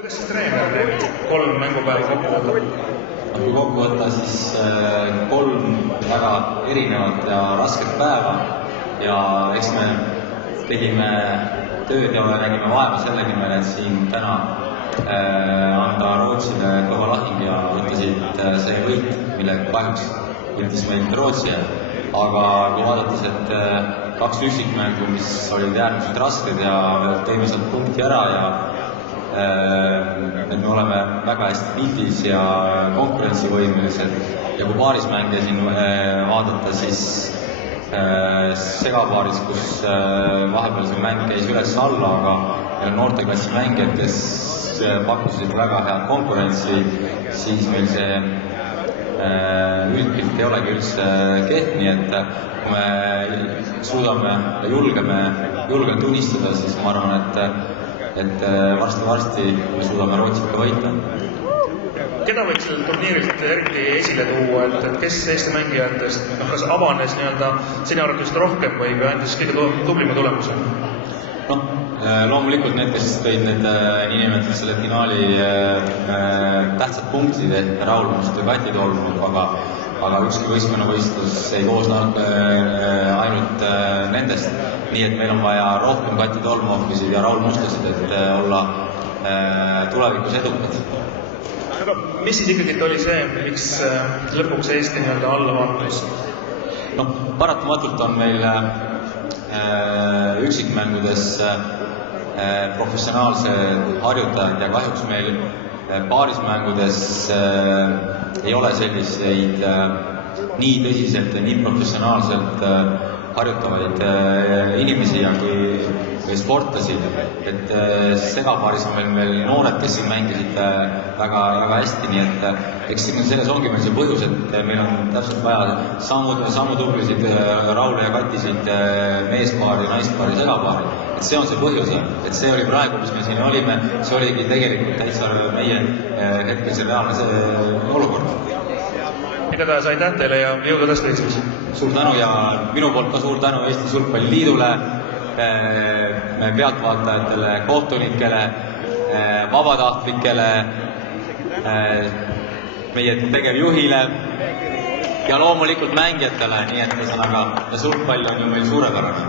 Kuidas siis treener need 3 mängupäeva kokku võtta? Kui kokku võtta, siis 3 väga erinevat ja rasket päeva ja eks me tegime tööd ja nägime vaeva selle nimel, et siin täna anda Rootsile kõva lahing ja võtta siit see võit, mille kahjuks võttis meilt Rootsi. Aga kui vaadates, et 2 üksikmängu, mis olid äärmiselt rasked ja tõime sealt punkti ära ja et me oleme väga hästi pildis ja konkurentsivõimelised ja kui paarismänge siin vaadata, siis segapaaris, kus vahepeal see mäng käis üles-alla, aga meil on noorteklassi mängijad, kes pakkusid väga head konkurentsi, siis meil see üldpilt ei olegi üldse kehv, nii et kui me suudame ja julgeme tunnistada, siis ma arvan, et varsti me suudame Rootsit ka võita. Keda võiks sellel turniirilt eriti esile tuua, et kes Eesti mängijatest kas avanes sinu arvates rohkem või andis kõige tublima tulemuse? Loomulikult need, kes tõid need inimesed selle finaali tähtsad punktid, et Raul Must ja Kati Tolmud, aga ükski võistkonnavõistlus ei koosne ainult nendest, nii et meil on vaja rohkem Kati Tolmovisid ja Raul Mustasid, et olla tulevikus edukad. Aga mis siis ikkagi oli see, miks lõpuks Eesti alla vaatas? Paratamatult on meil üksikmängudes professionaalsed harjutajad ja kahjuks meil paarismängudes ei ole selliseid nii tõsiselt ja nii professionaalselt harjutavaid inimesi ja kui sportlasi, et segapaaris on meil noored, kes siin mängisid väga hästi, nii et eks selles ongi meil see põhjus, et meil on täpselt vaja samu tublisid Raule ja Katisid meespaari, naispaari, segapaari. Et see on see põhjus, et see oli praegu, mis me siin olime, see oligi tegelikult täitsa meie hetkel see reaalne olukord. Igatahes aitäh teile ja jõudu edastöökseks. Suur tänu ja minu poolt ka suur tänu Eesti Sulgpalliliidule, pealtvaatajatele, kohtunikele, vabatahtlikele, meie tegevjuhile ja loomulikult mängijatele, nii et ühesõnaga sulgpall on ju meil suurepärane.